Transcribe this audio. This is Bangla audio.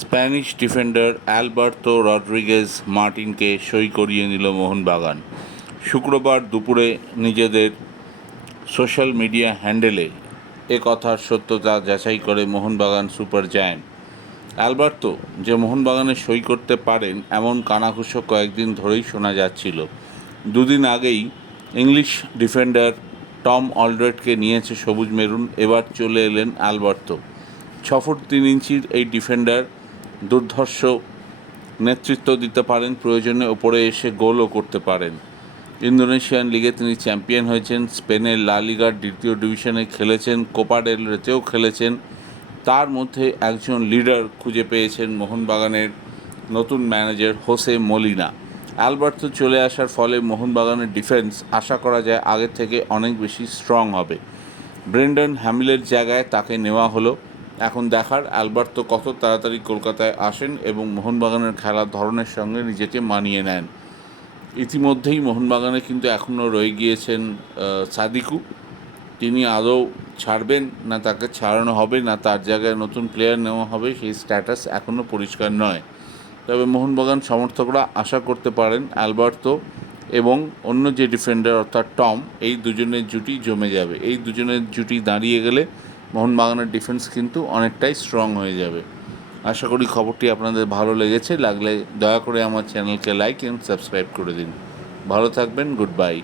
স্প্যানিশ ডিফেন্ডার অ্যালবার্তো রড্রিগেজ মার্টিনকে সই করিয়ে নিল মোহনবাগান। শুক্রবার দুপুরে নিজেদের সোশ্যাল মিডিয়া হ্যান্ডেলে এ কথার সত্যতা যাচাই করে মোহনবাগান সুপার জায়ান্ট। অ্যালবার্তো যে মোহনবাগানে সই করতে পারেন এমন কানাঘুষো কয়েকদিন ধরেই শোনা যাচ্ছিল। দুদিন আগেই ইংলিশ ডিফেন্ডার টম অলড্রেটকে নিয়েছে সবুজ মেরুন, এবার চলে এলেন অ্যালবার্তো। 6 ফুট 3 ইঞ্চির এই ডিফেন্ডার দুর্ধর্ষ নেতৃত্ব দিতে পারেন, প্রয়োজনে ওপরে এসে গোলও করতে পারেন। ইন্দোনেশিয়ান লিগে তিনি চ্যাম্পিয়ন হয়েছেন, স্পেনের লা লিগার দ্বিতীয় ডিভিশনে খেলেছেন, কোপা ডেল রেতেও খেলেছেন। তার মধ্যে একজন লিডার খুঁজে পেয়েছেন মোহনবাগানের নতুন ম্যানেজার হোসে মলিনা। অ্যালবার্তো চলে আসার ফলে মোহনবাগানের ডিফেন্স আশা করা যায় আগের থেকে অনেক বেশি স্ট্রং হবে। ব্রেন্ডন হ্যামিলের জায়গায় তাকে নেওয়া হলো। এখন দেখার অ্যালবার্তো কত তাড়াতাড়ি কলকাতায় আসেন এবং মোহনবাগানের খেলার ধরনের সঙ্গে নিজেকে মানিয়ে নেন। ইতিমধ্যেই মোহনবাগানে কিন্তু এখনও রয়ে গিয়েছেন সাদিকু। তিনি আদৌ ছাড়বেন না তাকে ছাড়ানো হবে, না তার জায়গায় নতুন প্লেয়ার নেওয়া হবে, সেই স্ট্যাটাস এখনও পরিষ্কার নয়। তবে মোহনবাগান সমর্থকরা আশা করতে পারেন অ্যালবার্তো এবং অন্য যে ডিফেন্ডার অর্থাৎ টম, এই দুজনের জুটি জমে যাবে। এই দুজনের জুটি দাঁড়িয়ে গেলে মোহনবাগানের ডিফেন্স কিন্তু অনেকটাই স্ট্রং হয়ে যাবে। আশা করি খবরটি আপনাদের ভালো লেগেছে। লাগলে দয়া করে আমার চ্যানেলকে লাইক এবং সাবস্ক্রাইব করে দিন। ভালো থাকবেন। Good bye.